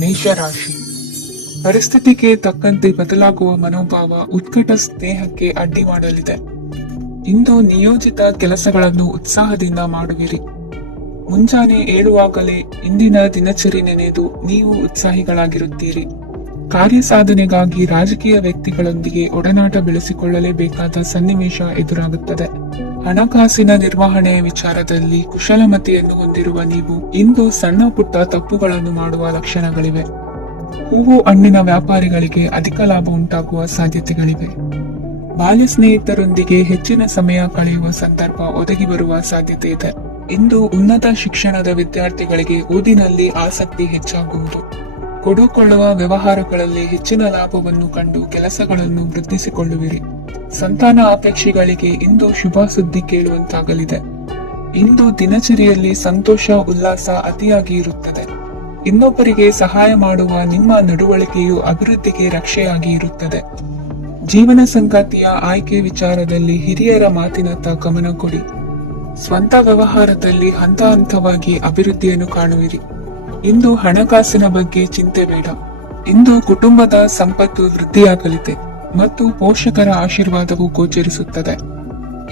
ಮೇಷರಾಶಿ. ಪರಿಸ್ಥಿತಿಗೆ ತಕ್ಕಂತೆ ಬದಲಾಗುವ ಮನೋಭಾವ ಉತ್ಕಟ ಸ್ನೇಹಕ್ಕೆ ಅಡ್ಡಿ ಮಾಡಲಿದೆ. ಇಂದು ನಿಯೋಜಿತ ಕೆಲಸಗಳನ್ನು ಉತ್ಸಾಹದಿಂದ ಮಾಡುವಿರಿ. ಮುಂಜಾನೆ ಏಳುವಾಗಲೇ ಇಂದಿನ ದಿನಚರಿ ನೆನೆದು ನೀವು ಉತ್ಸಾಹಿಗಳಾಗಿರುತ್ತೀರಿ. ಕಾರ್ಯ ಸಾಧನೆಗಾಗಿ ರಾಜಕೀಯ ವ್ಯಕ್ತಿಗಳೊಂದಿಗೆ ಒಡನಾಟ ಬೆಳೆಸಿಕೊಳ್ಳಲೇಬೇಕಾದ ಸನ್ನಿವೇಶ ಎದುರಾಗುತ್ತದೆ. ಹಣಕಾಸಿನ ನಿರ್ವಹಣೆಯ ವಿಚಾರದಲ್ಲಿ ಕುಶಲಮತಿಯನ್ನು ಹೊಂದಿರುವ ನೀವು ಇಂದು ಸಣ್ಣ ಪುಟ್ಟ ತಪ್ಪುಗಳನ್ನು ಮಾಡುವ ಲಕ್ಷಣಗಳಿವೆ. ಹೂವು ಹಣ್ಣಿನ ವ್ಯಾಪಾರಿಗಳಿಗೆ ಅಧಿಕ ಲಾಭ ಉಂಟಾಗುವ ಸಾಧ್ಯತೆಗಳಿವೆ. ಬಾಲ್ಯ ಸ್ನೇಹಿತರೊಂದಿಗೆ ಹೆಚ್ಚಿನ ಸಮಯ ಕಳೆಯುವ ಸಂದರ್ಭ ಒದಗಿ ಬರುವ ಸಾಧ್ಯತೆ ಇದೆ. ಇಂದು ಉನ್ನತ ಶಿಕ್ಷಣದ ವಿದ್ಯಾರ್ಥಿಗಳಿಗೆ ಓದಿನಲ್ಲಿ ಆಸಕ್ತಿ ಹೆಚ್ಚಾಗುವುದು. ಕೊಡುಕೊಳ್ಳುವ ವ್ಯವಹಾರಗಳಲ್ಲಿ ಹೆಚ್ಚಿನ ಲಾಭವನ್ನು ಕಂಡು ಕೆಲಸಗಳನ್ನು ವೃದ್ಧಿಸಿಕೊಳ್ಳುವಿರಿ. ಸಂತಾನ ಅಪೇಕ್ಷಿಗಳಿಗೆ ಇಂದು ಶುಭ ಸುದ್ದಿ ಕೇಳುವಂತಾಗಲಿದೆ. ಇಂದು ದಿನಚರಿಯಲ್ಲಿ ಸಂತೋಷ ಉಲ್ಲಾಸ ಅತಿಯಾಗಿ ಇರುತ್ತದೆ. ಇನ್ನೊಬ್ಬರಿಗೆ ಸಹಾಯ ಮಾಡುವ ನಿಮ್ಮ ನಡವಳಿಕೆಯು ಅಭಿವೃದ್ಧಿಗೆ ರಕ್ಷೆಯಾಗಿ ಇರುತ್ತದೆ. ಜೀವನ ಸಂಗಾತಿಯ ಆಯ್ಕೆ ವಿಚಾರದಲ್ಲಿ ಹಿರಿಯರ ಮಾತಿನತ್ತ ಗಮನ ಕೊಡಿ. ಸ್ವಂತ ವ್ಯವಹಾರದಲ್ಲಿ ಹಂತ ಹಂತವಾಗಿ ಅಭಿವೃದ್ಧಿಯನ್ನು ಕಾಣುವಿರಿ. ಇಂದು ಹಣಕಾಸಿನ ಬಗ್ಗೆ ಚಿಂತೆ ಬೇಡ. ಇಂದು ಕುಟುಂಬದ ಸಂಪತ್ತು ವೃದ್ಧಿಯಾಗಲಿದೆ ಮತ್ತು ಪೋಷಕರ ಆಶೀರ್ವಾದವು ಗೋಚರಿಸುತ್ತದೆ.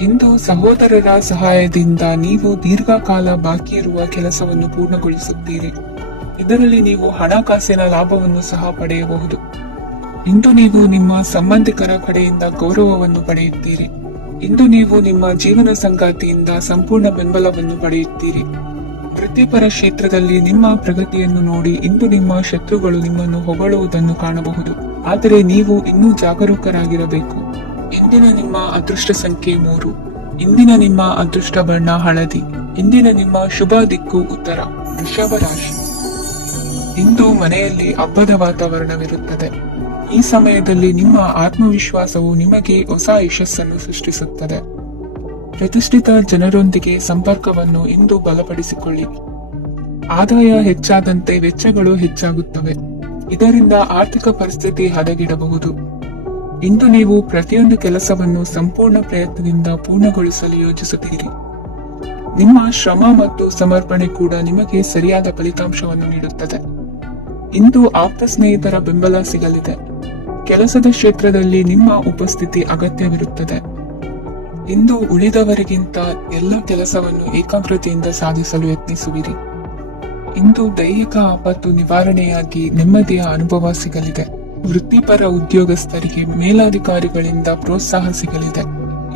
ಇಂದು ಸಹೋದರರ ಸಹಾಯದಿಂದ ನೀವು ದೀರ್ಘಕಾಲ ಬಾಕಿ ಇರುವ ಕೆಲಸವನ್ನು ಪೂರ್ಣಗೊಳಿಸುತ್ತೀರಿ. ಇದರಲ್ಲಿ ನೀವು ಹಣಕಾಸಿನ ಲಾಭವನ್ನು ಸಹ ಪಡೆಯಬಹುದು. ಇಂದು ನೀವು ನಿಮ್ಮ ಸಂಬಂಧಿಕರ ಕಡೆಯಿಂದ ಗೌರವವನ್ನು ಪಡೆಯುತ್ತೀರಿ. ಇಂದು ನೀವು ನಿಮ್ಮ ಜೀವನ ಸಂಗಾತಿಯಿಂದ ಸಂಪೂರ್ಣ ಬೆಂಬಲವನ್ನು ಪಡೆಯುತ್ತೀರಿ. ವೃತ್ತಿಪರ ಕ್ಷೇತ್ರದಲ್ಲಿ ನಿಮ್ಮ ಪ್ರಗತಿಯನ್ನು ನೋಡಿ ಇಂದು ನಿಮ್ಮ ಶತ್ರುಗಳು ನಿಮ್ಮನ್ನು ಹೊಗಳುವುದನ್ನು ಕಾಣಬಹುದು. ಆದರೆ ನೀವು ಇನ್ನೂ ಜಾಗರೂಕರಾಗಿರಬೇಕು. ಇಂದಿನ ನಿಮ್ಮ ಅದೃಷ್ಟ ಸಂಖ್ಯೆ 3. ಇಂದಿನ ನಿಮ್ಮ ಅದೃಷ್ಟ ಬಣ್ಣ ಹಳದಿ. ಇಂದಿನ ನಿಮ್ಮ ಶುಭ ದಿಕ್ಕು ಉತ್ತರ. ವೃಷಭ ರಾಶಿ. ಇಂದು ಮನೆಯಲ್ಲಿ ಹಬ್ಬದ ವಾತಾವರಣವಿರುತ್ತದೆ. ಈ ಸಮಯದಲ್ಲಿ ನಿಮ್ಮ ಆತ್ಮವಿಶ್ವಾಸವು ನಿಮಗೆ ಹೊಸ ಯಶಸ್ಸನ್ನು ಸೃಷ್ಟಿಸುತ್ತದೆ. ಪ್ರತಿಷ್ಠಿತ ಜನರೊಂದಿಗೆ ಸಂಪರ್ಕವನ್ನು ಇಂದು ಬಲಪಡಿಸಿಕೊಳ್ಳಿ. ಆದಾಯ ಹೆಚ್ಚಾದಂತೆ ವೆಚ್ಚಗಳು ಹೆಚ್ಚಾಗುತ್ತವೆ. ಇದರಿಂದ ಆರ್ಥಿಕ ಪರಿಸ್ಥಿತಿ ಹದಗೆಡಬಹುದು. ಇಂದು ನೀವು ಪ್ರತಿಯೊಂದು ಕೆಲಸವನ್ನು ಸಂಪೂರ್ಣ ಪ್ರಯತ್ನದಿಂದ ಪೂರ್ಣಗೊಳಿಸಲು ಯೋಜಿಸುತ್ತೀರಿ. ನಿಮ್ಮ ಶ್ರಮ ಮತ್ತು ಸಮರ್ಪಣೆ ಕೂಡ ನಿಮಗೆ ಸರಿಯಾದ ಫಲಿತಾಂಶವನ್ನು ನೀಡುತ್ತದೆ. ಇಂದು ಆಪ್ತ ಸ್ನೇಹಿತರ ಬೆಂಬಲ ಸಿಗಲಿದೆ. ಕೆಲಸದ ಕ್ಷೇತ್ರದಲ್ಲಿ ನಿಮ್ಮ ಉಪಸ್ಥಿತಿ ಅಗತ್ಯವಿರುತ್ತದೆ. ಇಂದು ಉಳಿದವರಿಗಿಂತ ಎಲ್ಲ ಕೆಲಸವನ್ನು ಏಕಾಗ್ರತೆಯಿಂದ ಸಾಧಿಸಲು ಯತ್ನಿಸುವಿರಿ. ಇಂದು ದೈಹಿಕ ಆಪತ್ತು ನಿವಾರಣೆಯಾಗಿ ನೆಮ್ಮದಿಯ ಅನುಭವ ಸಿಗಲಿದೆ. ವೃತ್ತಿಪರ ಉದ್ಯೋಗಸ್ಥರಿಗೆ ಮೇಲಾಧಿಕಾರಿಗಳಿಂದ ಪ್ರೋತ್ಸಾಹ ಸಿಗಲಿದೆ.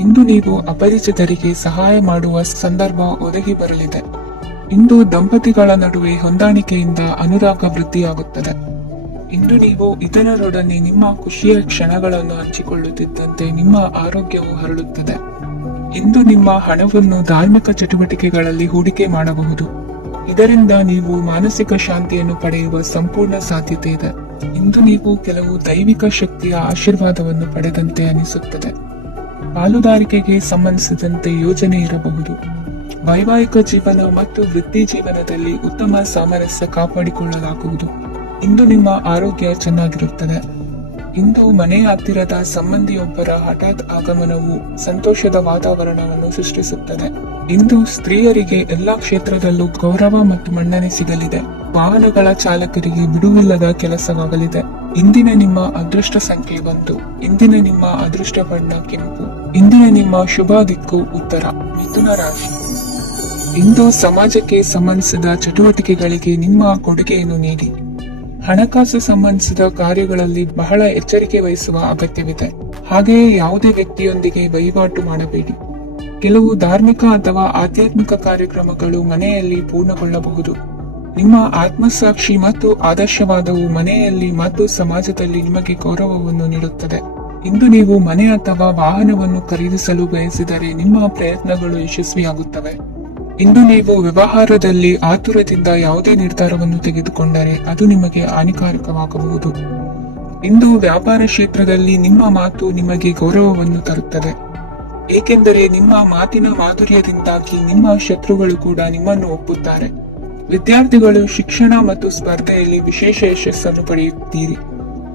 ಇಂದು ನೀವು ಅಪರಿಚಿತರಿಗೆ ಸಹಾಯ ಮಾಡುವ ಸಂದರ್ಭ ಒದಗಿ ಬರಲಿದೆ. ಇಂದು ದಂಪತಿಗಳ ನಡುವೆ ಹೊಂದಾಣಿಕೆಯಿಂದ ಅನುರಾಗ ವೃದ್ಧಿಯಾಗುತ್ತದೆ. ಇಂದು ನೀವು ಇತರರೊಡನೆ ನಿಮ್ಮ ಖುಷಿಯ ಕ್ಷಣಗಳನ್ನು ಹಂಚಿಕೊಳ್ಳುತ್ತಿದ್ದಂತೆ ನಿಮ್ಮ ಆರೋಗ್ಯವು ಹರಡುತ್ತದೆ. ಇಂದು ನಿಮ್ಮ ಹಣವನ್ನು ಧಾರ್ಮಿಕ ಚಟುವಟಿಕೆಗಳಲ್ಲಿ ಹೂಡಿಕೆ ಮಾಡಬಹುದು. ಇದರಿಂದ ನೀವು ಮಾನಸಿಕ ಶಾಂತಿಯನ್ನು ಪಡೆಯುವ ಸಂಪೂರ್ಣ ಸಾಧ್ಯತೆ ಇದೆ. ಇಂದು ನೀವು ಕೆಲವು ದೈವಿಕ ಶಕ್ತಿಯ ಆಶೀರ್ವಾದವನ್ನು ಪಡೆದಂತೆ ಅನಿಸುತ್ತದೆ. ಪಾಲುದಾರಿಕೆಗೆ ಸಂಬಂಧಿಸಿದಂತೆ ಯೋಜನೆ ಇರಬಹುದು. ವೈವಾಹಿಕ ಜೀವನ ಮತ್ತು ವೃತ್ತಿ ಜೀವನದಲ್ಲಿ ಉತ್ತಮ ಸಾಮರಸ್ಯ ಕಾಪಾಡಿಕೊಳ್ಳಲಾಗುವುದು. ಇಂದು ನಿಮ್ಮ ಆರೋಗ್ಯ ಚೆನ್ನಾಗಿರುತ್ತದೆ. ಇಂದು ಮನೆಯ ಹತ್ತಿರದ ಸಂಬಂಧಿಯೊಬ್ಬರ ಹಠಾತ್ ಆಗಮನವು ಸಂತೋಷದ ವಾತಾವರಣವನ್ನು ಸೃಷ್ಟಿಸುತ್ತದೆ. ಇಂದು ಸ್ತ್ರೀಯರಿಗೆ ಎಲ್ಲಾ ಕ್ಷೇತ್ರದಲ್ಲೂ ಗೌರವ ಮತ್ತು ಮನ್ನಣೆ ಸಿಗಲಿದೆ. ವಾಹನಗಳ ಚಾಲಕರಿಗೆ ಬಿಡುವಿಲ್ಲದ ಕೆಲಸವಾಗಲಿದೆ. ಇಂದಿನ ನಿಮ್ಮ ಅದೃಷ್ಟ ಸಂಖ್ಯೆ 1. ಇಂದಿನ ನಿಮ್ಮ ಅದೃಷ್ಟ ಬಣ್ಣ ಕೆಂಪು. ಇಂದಿನ ನಿಮ್ಮ ಶುಭ ದಿಕ್ಕು ಉತ್ತರ. ಮಿಥುನ ರಾಶಿ. ಇಂದು ಸಮಾಜಕ್ಕೆ ಸಂಬಂಧಿಸಿದ ಚಟುವಟಿಕೆಗಳಿಗೆ ನಿಮ್ಮ ಕೊಡುಗೆಯನ್ನು ನೀಡಿ. ಹಣಕಾಸು ಸಂಬಂಧಿಸಿದ ಕಾರ್ಯಗಳಲ್ಲಿ ಬಹಳ ಎಚ್ಚರಿಕೆ ವಹಿಸುವ ಅಗತ್ಯವಿದೆ. ಹಾಗೆಯೇ ಯಾವುದೇ ವ್ಯಕ್ತಿಯೊಂದಿಗೆ ವಹಿವಾಟು ಮಾಡಬೇಡಿ. ಕೆಲವು ಧಾರ್ಮಿಕ ಅಥವಾ ಆಧ್ಯಾತ್ಮಿಕ ಕಾರ್ಯಕ್ರಮಗಳು ಮನೆಯಲ್ಲಿ ಪೂರ್ಣಗೊಳ್ಳಬಹುದು. ನಿಮ್ಮ ಆತ್ಮಸಾಕ್ಷಿ ಮತ್ತು ಆದರ್ಶವಾದವು ಮನೆಯಲ್ಲಿ ಮತ್ತು ಸಮಾಜದಲ್ಲಿ ನಿಮಗೆ ಗೌರವವನ್ನು ನೀಡುತ್ತದೆ. ಇಂದು ನೀವು ಮನೆ ಅಥವಾ ವಾಹನವನ್ನು ಖರೀದಿಸಲು ಬಯಸಿದರೆ ನಿಮ್ಮ ಪ್ರಯತ್ನಗಳು ಯಶಸ್ವಿಯಾಗುತ್ತವೆ. ಇಂದು ನೀವು ವ್ಯವಹಾರದಲ್ಲಿ ಆತುರದಿಂದ ಯಾವುದೇ ನಿರ್ಧಾರವನ್ನು ತೆಗೆದುಕೊಂಡರೆ ಅದು ನಿಮಗೆ ಹಾನಿಕಾರಕವಾಗಬಹುದು. ಇಂದು ವ್ಯಾಪಾರ ಕ್ಷೇತ್ರದಲ್ಲಿ ನಿಮ್ಮ ಮಾತು ನಿಮಗೆ ಗೌರವವನ್ನು ತರುತ್ತದೆ. ಏಕೆಂದರೆ ನಿಮ್ಮ ಮಾತಿನ ಮಾಧುರ್ಯದಿಂದಾಗಿ ನಿಮ್ಮ ಶತ್ರುಗಳು ಕೂಡ ನಿಮ್ಮನ್ನು ಒಪ್ಪುತ್ತಾರೆ. ವಿದ್ಯಾರ್ಥಿಗಳು ಶಿಕ್ಷಣ ಮತ್ತು ಸ್ಪರ್ಧೆಯಲ್ಲಿ ವಿಶೇಷ ಯಶಸ್ಸನ್ನು ಪಡೆಯುತ್ತೀರಿ.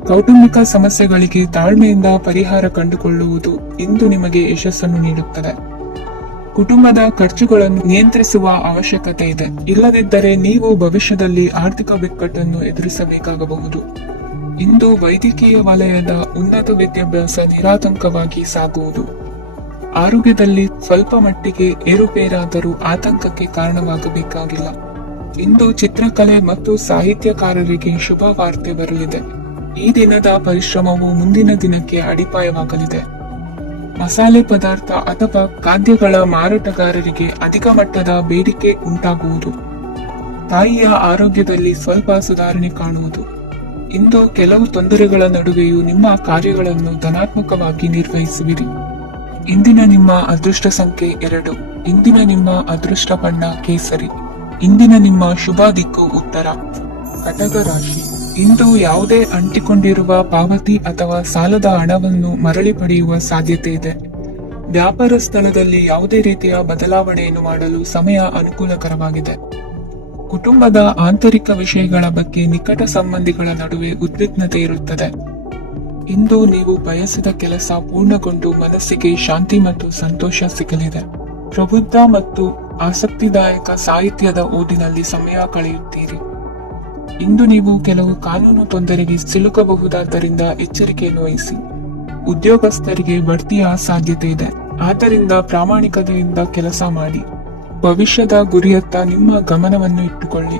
ಕೌಟುಂಬಿಕ ಸಮಸ್ಯೆಗಳಿಗೆ ತಾಳ್ಮೆಯಿಂದ ಪರಿಹಾರ ಕಂಡುಕೊಳ್ಳುವುದು ಇಂದು ನಿಮಗೆ ಯಶಸ್ಸನ್ನು ನೀಡುತ್ತದೆ. ಕುಟುಂಬದ ಖರ್ಚುಗಳನ್ನು ನಿಯಂತ್ರಿಸುವ ಅವಶ್ಯಕತೆ ಇದೆ. ಇಲ್ಲದಿದ್ದರೆ ನೀವು ಭವಿಷ್ಯದಲ್ಲಿ ಆರ್ಥಿಕ ಬಿಕ್ಕಟ್ಟನ್ನು ಎದುರಿಸಬೇಕಾಗಬಹುದು. ಇಂದು ವೈದ್ಯಕೀಯ ವಲಯದ ಉನ್ನತ ವಿದ್ಯಾಭ್ಯಾಸ ನಿರಾತಂಕವಾಗಿ ಸಾಗುವುದು. ಆರೋಗ್ಯದಲ್ಲಿ ಸ್ವಲ್ಪ ಮಟ್ಟಿಗೆ ಏರುಪೇರಾದರೂ ಆತಂಕಕ್ಕೆ ಕಾರಣವಾಗಬೇಕಾಗಿಲ್ಲ. ಇಂದು ಚಿತ್ರಕಲೆ ಮತ್ತು ಸಾಹಿತ್ಯಕಾರರಿಗೆ ಶುಭ ವಾರ್ತೆ ಬರಲಿದೆ. ಈ ದಿನದ ಪರಿಶ್ರಮವು ಮುಂದಿನ ದಿನಕ್ಕೆ ಅಡಿಪಾಯವಾಗಲಿದೆ. ಮಸಾಲೆ ಪದಾರ್ಥ ಅಥವಾ ಖಾದ್ಯಗಳ ಮಾರಾಟಗಾರರಿಗೆ ಅಧಿಕ ಮಟ್ಟದ ಬೇಡಿಕೆ ಉಂಟಾಗುವುದು. ತಾಯಿಯ ಆರೋಗ್ಯದಲ್ಲಿ ಸ್ವಲ್ಪ ಸುಧಾರಣೆ ಕಾಣುವುದು. ಇಂದು ಕೆಲವು ತೊಂದರೆಗಳ ನಡುವೆಯೂ ನಿಮ್ಮ ಕಾರ್ಯಗಳನ್ನು ಧನಾತ್ಮಕವಾಗಿ ನಿರ್ವಹಿಸುವಿರಿ. ಇಂದಿನ ನಿಮ್ಮ ಅದೃಷ್ಟ ಸಂಖ್ಯೆ 2. ಇಂದಿನ ನಿಮ್ಮ ಅದೃಷ್ಟ ಬಣ್ಣ ಕೇಸರಿ. ಇಂದಿನ ನಿಮ್ಮ ಶುಭ ದಿಕ್ಕು ಉತ್ತರ. ಕಟಕ ರಾಶಿ. ಇಂದು ಯಾವುದೇ ಅಂಟಿಕೊಂಡಿರುವ ಪಾವತಿ ಅಥವಾ ಸಾಲದ ಹಣವನ್ನು ಮರಳಿ ಪಡೆಯುವ ಸಾಧ್ಯತೆ ಇದೆ. ವ್ಯಾಪಾರ ಸ್ಥಳದಲ್ಲಿ ಯಾವುದೇ ರೀತಿಯ ಬದಲಾವಣೆಯನ್ನು ಮಾಡಲು ಸಮಯ ಅನುಕೂಲಕರವಾಗಿದೆ. ಕುಟುಂಬದ ಆಂತರಿಕ ವಿಷಯಗಳ ಬಗ್ಗೆ ನಿಕಟ ಸಂಬಂಧಿಗಳ ನಡುವೆ ಉದ್ವಿಗ್ನತೆ ಇರುತ್ತದೆ. ಇಂದು ನೀವು ಬಯಸಿದ ಕೆಲಸ ಪೂರ್ಣಗೊಂಡು ಮನಸ್ಸಿಗೆ ಶಾಂತಿ ಮತ್ತು ಸಂತೋಷ ಸಿಗಲಿದೆ. ಪ್ರಬುದ್ಧ ಮತ್ತು ಆಸಕ್ತಿದಾಯಕ ಸಾಹಿತ್ಯದ ಓದಿನಲ್ಲಿ ಸಮಯ ಕಳೆಯುತ್ತೀರಿ. ಇಂದು ನೀವು ಕೆಲವು ಕಾನೂನು ತೊಂದರೆಗೆ ಸಿಲುಕಬಹುದಾದ್ದರಿಂದ ಎಚ್ಚರಿಕೆಯನ್ನು ವಹಿಸಿ. ಉದ್ಯೋಗಸ್ಥರಿಗೆ ಬಡ್ತಿಯ ಸಾಧ್ಯತೆ ಇದೆ, ಆದ್ದರಿಂದ ಪ್ರಾಮಾಣಿಕತೆಯಿಂದ ಕೆಲಸ ಮಾಡಿ. ಭವಿಷ್ಯದ ಗುರಿಯತ್ತ ನಿಮ್ಮ ಗಮನವನ್ನು ಇಟ್ಟುಕೊಳ್ಳಿ.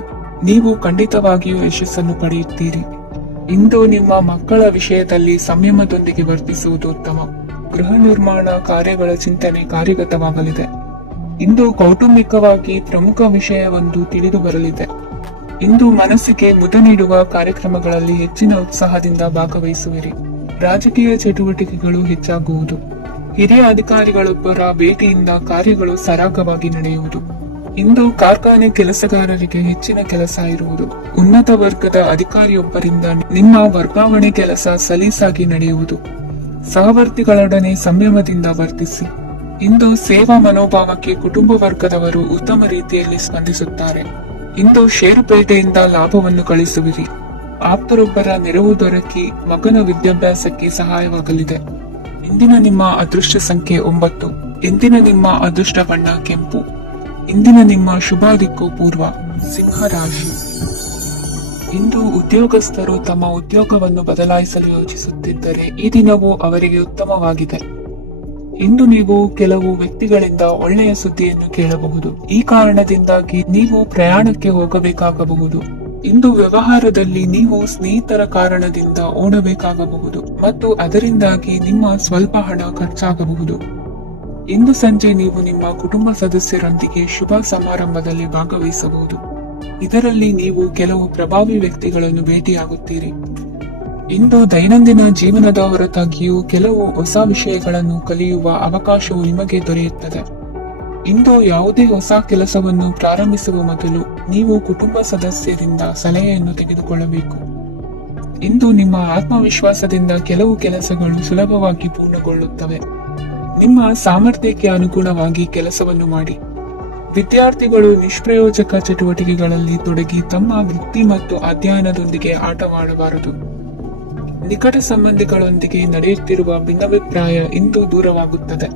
ನೀವು ಖಂಡಿತವಾಗಿಯೂ ಯಶಸ್ಸನ್ನು ಪಡೆಯುತ್ತೀರಿ. ಇಂದು ನಿಮ್ಮ ಮಕ್ಕಳ ವಿಷಯದಲ್ಲಿ ಸಂಯಮದೊಂದಿಗೆ ವರ್ತಿಸುವುದು ಉತ್ತಮ. ಗೃಹ ನಿರ್ಮಾಣ ಕಾರ್ಯಗಳ ಚಿಂತನೆ ಕಾರ್ಯಗತವಾಗಲಿದೆ. ಇಂದು ಕೌಟುಂಬಿಕವಾಗಿ ಪ್ರಮುಖ ವಿಷಯವೊಂದು ತಿಳಿದು ಬರಲಿದೆ. ಇಂದು ಮನಸ್ಸಿಗೆ ಮುದ ನೀಡುವ ಕಾರ್ಯಕ್ರಮಗಳಲ್ಲಿ ಹೆಚ್ಚಿನ ಉತ್ಸಾಹದಿಂದ ಭಾಗವಹಿಸುವಿರಿ. ರಾಜಕೀಯ ಚಟುವಟಿಕೆಗಳು ಹೆಚ್ಚಾಗುವುದು. ಹಿರಿಯ ಅಧಿಕಾರಿಗಳೊಬ್ಬರ ಭೇಟಿಯಿಂದ ಕಾರ್ಯಗಳು ಸರಾಗವಾಗಿ ನಡೆಯುವುದು. ಇಂದು ಕಾರ್ಖಾನೆ ಕೆಲಸಗಾರರಿಗೆ ಹೆಚ್ಚಿನ ಕೆಲಸ ಇರುವುದು. ಉನ್ನತ ವರ್ಗದ ಅಧಿಕಾರಿಯೊಬ್ಬರಿಂದ ನಿಮ್ಮ ವರ್ಗಾವಣೆ ಕೆಲಸ ಸಲೀಸಾಗಿ ನಡೆಯುವುದು. ಸಹವರ್ತಿಗಳೊಡನೆ ಸಂಯಮದಿಂದ ವರ್ತಿಸಿ. ಇಂದು ಸೇವಾ ಮನೋಭಾವಕ್ಕೆ ಕುಟುಂಬ ವರ್ಗದವರು ಉತ್ತಮ ರೀತಿಯಲ್ಲಿ ಸ್ಪಂದಿಸುತ್ತಾರೆ. ಇಂದು ಷೇರುಪೇಟೆಯಿಂದ ಲಾಭವನ್ನು ಗಳಿಸುವಿರಿ. ಆಪ್ತರೊಬ್ಬರ ನೆರವು ದೊರಕಿ ಮಗನ ವಿದ್ಯಾಭ್ಯಾಸಕ್ಕೆ ಸಹಾಯವಾಗಲಿದೆ. ಇಂದಿನ ನಿಮ್ಮ ಅದೃಷ್ಟ ಸಂಖ್ಯೆ 9. ಇಂದಿನ ನಿಮ್ಮ ಅದೃಷ್ಟ ಬಣ್ಣ ಕೆಂಪು. ಇಂದಿನ ನಿಮ್ಮ ಶುಭ ದಿಕ್ಕು ಪೂರ್ವ. ಸಿಂಹ ರಾಶಿ. ಇಂದು ಉದ್ಯೋಗಸ್ಥರು ತಮ್ಮ ಉದ್ಯೋಗವನ್ನು ಬದಲಾಯಿಸಲು ಯೋಚಿಸುತ್ತಿದ್ದರೆ ಈ ದಿನವೂ ಅವರಿಗೆ ಉತ್ತಮವಾಗಿದೆ. ಇಂದು ನೀವು ಕೆಲವು ವ್ಯಕ್ತಿಗಳಿಂದ ಒಳ್ಳೆಯ ಸುದ್ದಿಯನ್ನು ಕೇಳಬಹುದು. ಈ ಕಾರಣದಿಂದಾಗಿ ನೀವು ಪ್ರಯಾಣಕ್ಕೆ ಹೋಗಬೇಕಾಗಬಹುದು. ಇಂದು ವ್ಯವಹಾರದಲ್ಲಿ ನೀವು ಸ್ನೇಹಿತರ ಕಾರಣದಿಂದ ಓಡಬೇಕಾಗಬಹುದು ಮತ್ತು ಅದರಿಂದಾಗಿ ನಿಮ್ಮ ಸ್ವಲ್ಪ ಹಣ ಖರ್ಚಾಗಬಹುದು. ಇಂದು ಸಂಜೆ ನೀವು ನಿಮ್ಮ ಕುಟುಂಬ ಸದಸ್ಯರೊಂದಿಗೆ ಶುಭ ಸಮಾರಂಭದಲ್ಲಿ ಭಾಗವಹಿಸಬಹುದು. ಇದರಲ್ಲಿ ನೀವು ಕೆಲವು ಪ್ರಭಾವಿ ವ್ಯಕ್ತಿಗಳನ್ನು ಭೇಟಿಯಾಗುತ್ತೀರಿ. ಇಂದು ದೈನಂದಿನ ಜೀವನದ ಹೊರತಾಗಿಯೂ ಕೆಲವು ಹೊಸ ವಿಷಯಗಳನ್ನು ಕಲಿಯುವ ಅವಕಾಶವು ನಿಮಗೆ ದೊರೆಯುತ್ತದೆ. ಇಂದು ಯಾವುದೇ ಹೊಸ ಕೆಲಸವನ್ನು ಪ್ರಾರಂಭಿಸುವ ಮೊದಲು ನೀವು ಕುಟುಂಬ ಸದಸ್ಯರಿಂದ ಸಲಹೆಯನ್ನು ತೆಗೆದುಕೊಳ್ಳಬೇಕು. ಇಂದು ನಿಮ್ಮ ಆತ್ಮವಿಶ್ವಾಸದಿಂದ ಕೆಲವು ಕೆಲಸಗಳು ಸುಲಭವಾಗಿ ಪೂರ್ಣಗೊಳ್ಳುತ್ತವೆ. ನಿಮ್ಮ ಸಾಮರ್ಥ್ಯಕ್ಕೆ ಅನುಗುಣವಾಗಿ ಕೆಲಸವನ್ನು ಮಾಡಿ. ವಿದ್ಯಾರ್ಥಿಗಳು ನಿಷ್ಪ್ರಯೋಜಕ ಚಟುವಟಿಕೆಗಳಲ್ಲಿ ತೊಡಗಿ ತಮ್ಮ ವೃತ್ತಿ ಮತ್ತು ಅಧ್ಯಯನದೊಂದಿಗೆ ಆಟವಾಡಬಾರದು. ನಿಕಟ ಸಂಬಂಧಿಗಳೊಂದಿಗೆ ನಡೆಯುತ್ತಿರುವ ಭಿನ್ನಾಭಿಪ್ರಾಯ ಇಂದು ದೂರವಾಗುತ್ತದೆ.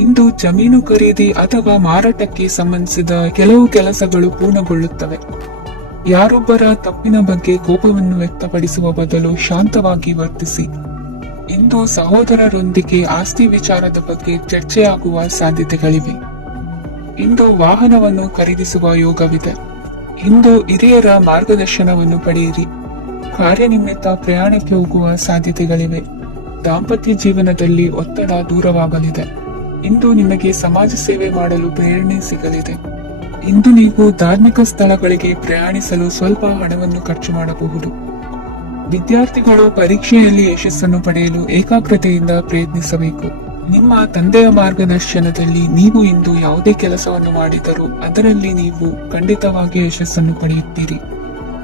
ಇಂದು ಜಮೀನು ಖರೀದಿ ಅಥವಾ ಮಾರಾಟಕ್ಕೆ ಸಂಬಂಧಿಸಿದ ಕೆಲವು ಕೆಲಸಗಳು ಪೂರ್ಣಗೊಳ್ಳುತ್ತವೆ. ಯಾರೊಬ್ಬರ ತಪ್ಪಿನ ಬಗ್ಗೆ ಕೋಪವನ್ನು ವ್ಯಕ್ತಪಡಿಸುವ ಬದಲು ಶಾಂತವಾಗಿ ವರ್ತಿಸಿ. ಇಂದು ಸಹೋದರರೊಂದಿಗೆ ಆಸ್ತಿ ವಿಚಾರದ ಬಗ್ಗೆ ಚರ್ಚೆಯಾಗುವ ಸಾಧ್ಯತೆಗಳಿವೆ. ಇಂದು ವಾಹನವನ್ನು ಖರೀದಿಸುವ ಯೋಗವಿದೆ. ಇಂದು ಹಿರಿಯರ ಮಾರ್ಗದರ್ಶನವನ್ನು ಪಡೆಯಿರಿ. ಕಾರ್ಯನಿಮಿತ್ತ ಪ್ರಯಾಣಕ್ಕೆ ಹೋಗುವ ಸಾಧ್ಯತೆಗಳಿವೆ. ದಾಂಪತ್ಯ ಜೀವನದಲ್ಲಿ ಒತ್ತಡ ದೂರವಾಗಲಿದೆ. ಇಂದು ನಿಮಗೆ ಸಮಾಜ ಸೇವೆ ಮಾಡಲು ಪ್ರೇರಣೆ ಸಿಗಲಿದೆ. ಇಂದು ನೀವು ಧಾರ್ಮಿಕ ಸ್ಥಳಗಳಿಗೆ ಪ್ರಯಾಣಿಸಲು ಸ್ವಲ್ಪ ಹಣವನ್ನು ಖರ್ಚು ಮಾಡಬಹುದು. ವಿದ್ಯಾರ್ಥಿಗಳು ಪರೀಕ್ಷೆಯಲ್ಲಿ ಯಶಸ್ಸನ್ನು ಪಡೆಯಲು ಏಕಾಗ್ರತೆಯಿಂದ ಪ್ರಯತ್ನಿಸಬೇಕು. ನಿಮ್ಮ ತಂದೆಯ ಮಾರ್ಗದರ್ಶನದಲ್ಲಿ ನೀವು ಇಂದು ಯಾವುದೇ ಕೆಲಸವನ್ನು ಮಾಡಿದರೂ ಅದರಲ್ಲಿ ನೀವು ಖಂಡಿತವಾಗಿ ಯಶಸ್ಸನ್ನು ಪಡೆಯುತ್ತೀರಿ.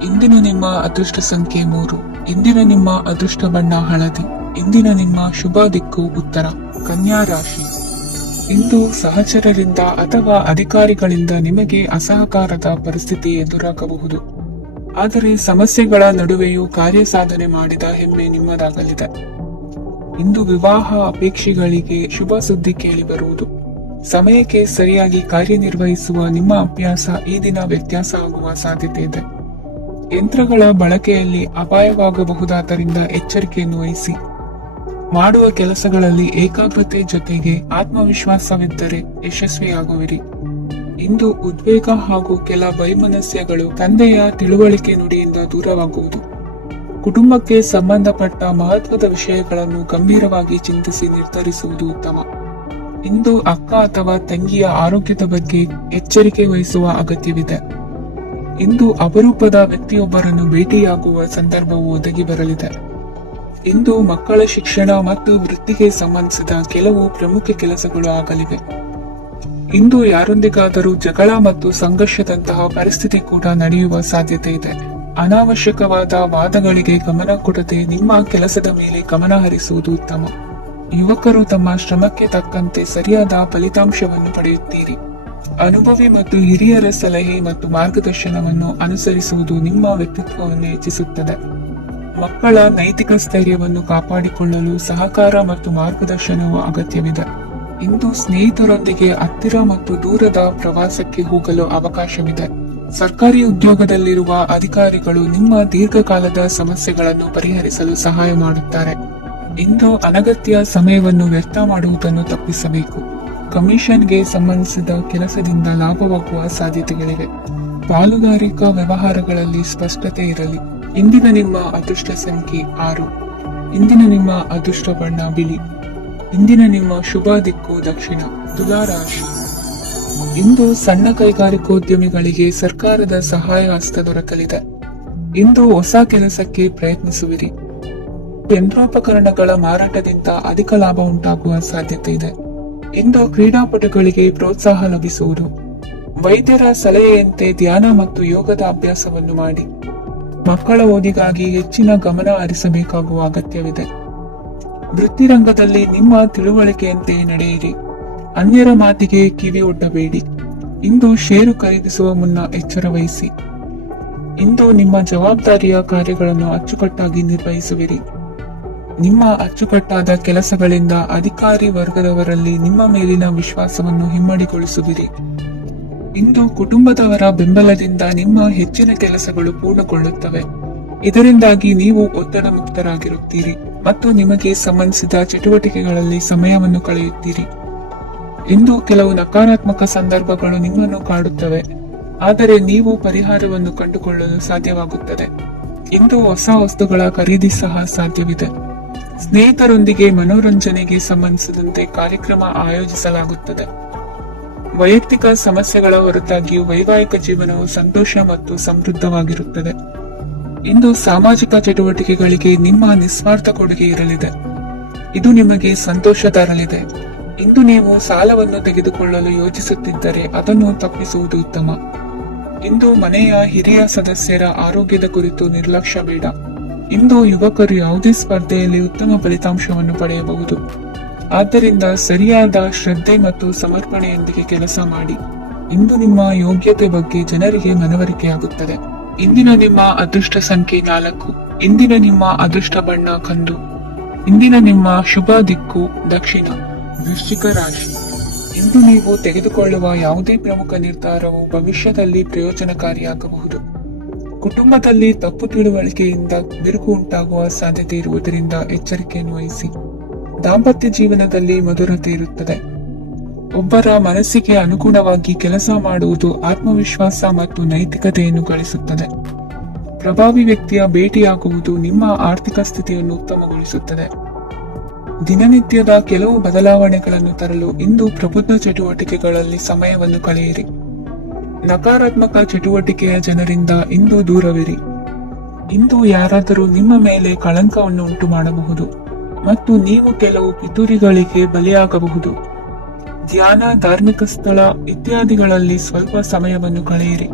ಇಂದಿನ ನಿಮ್ಮ ಅದೃಷ್ಟ ಸಂಖ್ಯೆ 3. ಇಂದಿನ ನಿಮ್ಮ ಅದೃಷ್ಟ ಬಣ್ಣ ಹಳದಿ. ಇಂದಿನ ನಿಮ್ಮ ಶುಭ ದಿಕ್ಕು ಉತ್ತರ. ಕನ್ಯಾ ರಾಶಿ. ಇಂದು ಸಹಚರರಿಂದ ಅಥವಾ ಅಧಿಕಾರಿಗಳಿಂದ ನಿಮಗೆ ಅಸಹಕಾರದ ಪರಿಸ್ಥಿತಿ ಎದುರಾಗಬಹುದು. ಆದರೆ ಸಮಸ್ಯೆಗಳ ನಡುವೆಯೂ ಕಾರ್ಯ ಸಾಧನೆ ಮಾಡಿದ ಹೆಮ್ಮೆ ನಿಮ್ಮದಾಗಲಿದೆ. ಇಂದು ವಿವಾಹ ಅಪೇಕ್ಷಿಗಳಿಗೆ ಶುಭ ಸುದ್ದಿ ಕೇಳಿ ಬರುವುದು. ಸಮಯಕ್ಕೆ ಸರಿಯಾಗಿ ಕಾರ್ಯನಿರ್ವಹಿಸುವ ನಿಮ್ಮ ಅಭ್ಯಾಸ ಈ ದಿನ ವ್ಯತ್ಯಾಸ ಆಗುವ ಸಾಧ್ಯತೆ ಇದೆ. ಯಂತ್ರಗಳ ಬಳಕೆಯಲ್ಲಿ ಅಪಾಯವಾಗಬಹುದಾದ್ದರಿಂದ ಎಚ್ಚರಿಕೆಯನ್ನು ವಹಿಸಿ. ಮಾಡುವ ಕೆಲಸಗಳಲ್ಲಿ ಏಕಾಗ್ರತೆ ಜೊತೆಗೆ ಆತ್ಮವಿಶ್ವಾಸವಿದ್ದರೆ ಯಶಸ್ವಿಯಾಗುವಿರಿ. ಇಂದು ಉದ್ವೇಗ ಹಾಗೂ ಕೆಲ ವೈಮನಸ್ಯಗಳು ತಂದೆಯ ತಿಳುವಳಿಕೆ ನುಡಿಯಿಂದ ದೂರವಾಗುವುದು. ಕುಟುಂಬಕ್ಕೆ ಸಂಬಂಧಪಟ್ಟ ಮಹತ್ವದ ವಿಷಯಗಳನ್ನು ಗಂಭೀರವಾಗಿ ಚಿಂತಿಸಿ ನಿರ್ಧರಿಸುವುದು ಉತ್ತಮ. ಇಂದು ಅಕ್ಕ ಅಥವಾ ತಂಗಿಯ ಆರೋಗ್ಯದ ಬಗ್ಗೆ ಎಚ್ಚರಿಕೆ ವಹಿಸುವ ಅಗತ್ಯವಿದೆ. ಇಂದು ಅಪರೂಪದ ವ್ಯಕ್ತಿಯೊಬ್ಬರನ್ನು ಭೇಟಿಯಾಗುವ ಸಂದರ್ಭವು ಒದಗಿ ಬರಲಿದೆ. ಇಂದು ಮಕ್ಕಳ ಶಿಕ್ಷಣ ಮತ್ತು ವೃತ್ತಿಗೆ ಸಂಬಂಧಿಸಿದ ಕೆಲವು ಪ್ರಮುಖ ಕೆಲಸಗಳು ಆಗಲಿವೆ. ಇಂದು ಯಾರೊಂದಿಗಾದರೂ ಜಗಳ ಮತ್ತು ಸಂಘರ್ಷದಂತಹ ಪರಿಸ್ಥಿತಿ ಕೂಡ ನಡೆಯುವ ಸಾಧ್ಯತೆ ಇದೆ. ಅನಾವಶ್ಯಕವಾದ ವಾದಗಳಿಗೆ ಗಮನ ಕೊಡದೆ ನಿಮ್ಮ ಕೆಲಸದ ಮೇಲೆ ಗಮನ ಹರಿಸುವುದು ಉತ್ತಮ. ಯುವಕರು ತಮ್ಮ ಶ್ರಮಕ್ಕೆ ತಕ್ಕಂತೆ ಸರಿಯಾದ ಫಲಿತಾಂಶವನ್ನು ಪಡೆಯುತ್ತೀರಿ. ಅನುಭವಿ ಮತ್ತು ಹಿರಿಯರ ಸಲಹೆ ಮತ್ತು ಮಾರ್ಗದರ್ಶನವನ್ನು ಅನುಸರಿಸುವುದು ನಿಮ್ಮ ವ್ಯಕ್ತಿತ್ವವನ್ನು ಹೆಚ್ಚಿಸುತ್ತದೆ. ಮಕ್ಕಳ ನೈತಿಕ ಸ್ಥೈರ್ಯವನ್ನು ಕಾಪಾಡಿಕೊಳ್ಳಲು ಸಹಕಾರ ಮತ್ತು ಮಾರ್ಗದರ್ಶನವು ಅಗತ್ಯವಿದೆ. ಇಂದು ಸ್ನೇಹಿತರೊಂದಿಗೆ ಹತ್ತಿರ ಮತ್ತು ದೂರದ ಪ್ರವಾಸಕ್ಕೆ ಹೋಗಲು ಅವಕಾಶವಿದೆ. ಸರ್ಕಾರಿ ಉದ್ಯೋಗದಲ್ಲಿರುವ ಅಧಿಕಾರಿಗಳು ನಿಮ್ಮ ದೀರ್ಘಕಾಲದ ಸಮಸ್ಯೆಗಳನ್ನು ಪರಿಹರಿಸಲು ಸಹಾಯ ಮಾಡುತ್ತಾರೆ. ಇಂದು ಅನಗತ್ಯ ಸಮಯವನ್ನು ವ್ಯರ್ಥ ಮಾಡುವುದನ್ನು ತಪ್ಪಿಸಬೇಕು. ಕಮಿಷನ್ಗೆ ಸಂಬಂಧಿಸಿದ ಕೆಲಸದಿಂದ ಲಾಭವಾಗುವ ಸಾಧ್ಯತೆಗಳಿವೆ. ಪಾಲುದಾರಿಕಾ ವ್ಯವಹಾರಗಳಲ್ಲಿ ಸ್ಪಷ್ಟತೆ ಇರಲಿ. ಇಂದಿನ ನಿಮ್ಮ ಅದೃಷ್ಟ ಸಂಖ್ಯೆ 6. ಇಂದಿನ ನಿಮ್ಮ ಅದೃಷ್ಟ ಬಣ್ಣ ಬಿಳಿ. ಇಂದಿನ ನಿಮ್ಮ ಶುಭ ದಿಕ್ಕು ದಕ್ಷಿಣ. ತುಲಾ ರಾಶಿ. ಇಂದು ಸಣ್ಣ ಕೈಗಾರಿಕೋದ್ಯಮಿಗಳಿಗೆ ಸರ್ಕಾರದ ಸಹಾಯ ಹಸ್ತ ದೊರಕಲಿದೆ. ಇಂದು ಹೊಸ ಕೆಲಸಕ್ಕೆ ಪ್ರಯತ್ನಿಸುವಿರಿ. ಯಂತ್ರೋಪಕರಣಗಳ ಮಾರಾಟದಿಂದ ಅಧಿಕ ಲಾಭ ಉಂಟಾಗುವ ಸಾಧ್ಯತೆ ಇದೆ. ಇಂದು ಕ್ರೀಡಾಪಟುಗಳಿಗೆ ಪ್ರೋತ್ಸಾಹ ಲಭಿಸುವುದು. ವೈದ್ಯರ ಸಲಹೆಯಂತೆ ಧ್ಯಾನ ಮತ್ತು ಯೋಗದ ಅಭ್ಯಾಸವನ್ನು ಮಾಡಿ. ಮಕ್ಕಳ ಓದಿಗಾಗಿ ಹೆಚ್ಚಿನ ಗಮನ ಹರಿಸಬೇಕಾಗುವ ಅಗತ್ಯವಿದೆ. ವೃತ್ತಿರಂಗದಲ್ಲಿ ನಿಮ್ಮ ತಿಳುವಳಿಕೆಯಂತೆ ನಡೆಯಿರಿ. ಅನ್ಯರ ಮಾತಿಗೆ ಕಿವಿ ಒಡ್ಡಬೇಡಿ. ಇಂದು ಷೇರು ಖರೀದಿಸುವ ಮುನ್ನ ಎಚ್ಚರ ವಹಿಸಿ. ಇಂದು ನಿಮ್ಮ ಜವಾಬ್ದಾರಿಯ ಕಾರ್ಯಗಳನ್ನು ಅಚ್ಚುಕಟ್ಟಾಗಿ ನಿರ್ವಹಿಸುವಿರಿ. ನಿಮ್ಮ ಅಚ್ಚುಕಟ್ಟಾದ ಕೆಲಸಗಳಿಂದ ಅಧಿಕಾರಿ ವರ್ಗದವರಲ್ಲಿ ನಿಮ್ಮ ಮೇಲಿನ ವಿಶ್ವಾಸವನ್ನು ಹಿಮ್ಮಡಿಗೊಳಿಸುವಿರಿ. ಇಂದು ಕುಟುಂಬದವರ ಬೆಂಬಲದಿಂದ ನಿಮ್ಮ ಹೆಚ್ಚಿನ ಕೆಲಸಗಳು ಪೂರ್ಣಗೊಳ್ಳುತ್ತವೆ. ಇದರಿಂದಾಗಿ ನೀವು ಒತ್ತಡ ಮುಕ್ತರಾಗಿರುತ್ತೀರಿ ಮತ್ತು ನಿಮಗೆ ಸಂಬಂಧಿಸಿದ ಚಟುವಟಿಕೆಗಳಲ್ಲಿ ಸಮಯವನ್ನು ಕಳೆಯುತ್ತೀರಿ. ಇಂದು ಕೆಲವು ನಕಾರಾತ್ಮಕ ಸಂದರ್ಭಗಳು ನಿಮ್ಮನ್ನು ಕಾಡುತ್ತವೆ, ಆದರೆ ನೀವು ಪರಿಹಾರವನ್ನು ಕಂಡುಕೊಳ್ಳಲು ಸಾಧ್ಯವಾಗುತ್ತದೆ. ಇಂದು ಹೊಸ ವಸ್ತುಗಳ ಖರೀದಿ ಸಹ ಸಾಧ್ಯವಿದೆ. ಸ್ನೇಹಿತರೊಂದಿಗೆ ಮನೋರಂಜನೆಗೆ ಸಂಬಂಧಿಸಿದಂತೆ ಕಾರ್ಯಕ್ರಮ ಆಯೋಜಿಸಲಾಗುತ್ತದೆ. ವೈಯಕ್ತಿಕ ಸಮಸ್ಯೆಗಳ ಹೊರತಾಗಿಯೂ ವೈವಾಹಿಕ ಜೀವನವು ಸಂತೋಷ ಮತ್ತು ಸಮೃದ್ಧವಾಗಿರುತ್ತದೆ. ಇಂದು ಸಾಮಾಜಿಕ ಚಟುವಟಿಕೆಗಳಿಗೆ ನಿಮ್ಮ ನಿಸ್ವಾರ್ಥ ಕೊಡುಗೆ ಇರಲಿದೆ. ಇದು ನಿಮಗೆ ಸಂತೋಷ ತರಲಿದೆ. ಇಂದು ನೀವು ಸಾಲವನ್ನು ತೆಗೆದುಕೊಳ್ಳಲು ಯೋಚಿಸುತ್ತಿದ್ದರೆ ಅದನ್ನು ತಪ್ಪಿಸುವುದು ಉತ್ತಮ. ಇಂದು ಮನೆಯ ಹಿರಿಯ ಸದಸ್ಯರ ಆರೋಗ್ಯದ ಕುರಿತು ನಿರ್ಲಕ್ಷ್ಯ ಬೇಡ. ಇಂದು ಯುವಕರು ಯಾವುದೇ ಸ್ಪರ್ಧೆಯಲ್ಲಿ ಉತ್ತಮ ಫಲಿತಾಂಶವನ್ನು ಪಡೆಯಬಹುದು. ಆದ್ದರಿಂದ ಸರಿಯಾದ ಶ್ರದ್ಧೆ ಮತ್ತು ಸಮರ್ಪಣೆಯೊಂದಿಗೆ ಕೆಲಸ ಮಾಡಿ. ಇಂದು ನಿಮ್ಮ ಯೋಗ್ಯತೆ ಬಗ್ಗೆ ಜನರಿಗೆ ಮನವರಿಕೆಯಾಗುತ್ತದೆ. ಇಂದಿನ ನಿಮ್ಮ ಅದೃಷ್ಟ ಸಂಖ್ಯೆ 4. ಇಂದಿನ ನಿಮ್ಮ ಅದೃಷ್ಟ ಬಣ್ಣ ಕಂದು. ಇಂದಿನ ನಿಮ್ಮ ಶುಭ ದಿಕ್ಕು ದಕ್ಷಿಣ. ವೃಶ್ಚಿಕ ರಾಶಿ. ಇಂದು ನೀವು ತೆಗೆದುಕೊಳ್ಳುವ ಯಾವುದೇ ಪ್ರಮುಖ ನಿರ್ಧಾರವು ಭವಿಷ್ಯದಲ್ಲಿ ಪ್ರಯೋಜನಕಾರಿಯಾಗಬಹುದು. ಕುಟುಂಬದಲ್ಲಿ ತಪ್ಪು ತಿಳುವಳಿಕೆಯಿಂದ ಬಿರುಕು ಉಂಟಾಗುವ ಸಾಧ್ಯತೆ ಇರುವುದರಿಂದ ಎಚ್ಚರಿಕೆಯನ್ನು ವಹಿಸಿ. ದಾಂಪತ್ಯ ಜೀವನದಲ್ಲಿ ಮಧುರತೆ ಇರುತ್ತದೆ. ಒಬ್ಬರ ಮನಸ್ಸಿಗೆ ಅನುಗುಣವಾಗಿ ಕೆಲಸ ಮಾಡುವುದು ಆತ್ಮವಿಶ್ವಾಸ ಮತ್ತು ನೈತಿಕತೆಯನ್ನು ಗಳಿಸುತ್ತದೆ. ಪ್ರಭಾವಿ ವ್ಯಕ್ತಿಯ ಭೇಟಿಯಾಗುವುದು ನಿಮ್ಮ ಆರ್ಥಿಕ ಸ್ಥಿತಿಯನ್ನು ಉತ್ತಮಗೊಳಿಸುತ್ತದೆ. ದಿನನಿತ್ಯದ ಕೆಲವು ಬದಲಾವಣೆಗಳನ್ನು ತರಲು ಇಂದು ಪ್ರಬುದ್ಧ ಚಟುವಟಿಕೆಗಳಲ್ಲಿ ಸಮಯವನ್ನು ಕಳೆಯಿರಿ. ನಕಾರಾತ್ಮಕ ಚಟುವಟಿಕೆಯ ಜನರಿಂದ ಇಂದು ದೂರವಿರಿ. ಇಂದು ಯಾರಾದರೂ ನಿಮ್ಮ ಮೇಲೆ ಕಳಂಕವನ್ನು ಉಂಟು ಮಾಡಬಹುದು ಮತ್ತು ನೀವು ಕೆಲವು ಪಿತೂರಿಗಳಿಗೆ ಬಲಿಯಾಗಬಹುದು. ಧ್ಯಾನ, ಧಾರ್ಮಿಕ ಸ್ಥಳ ಇತ್ಯಾದಿಗಳಲ್ಲಿ ಸ್ವಲ್ಪ ಸಮಯವನ್ನು ಕಳೆಯಿರಿ.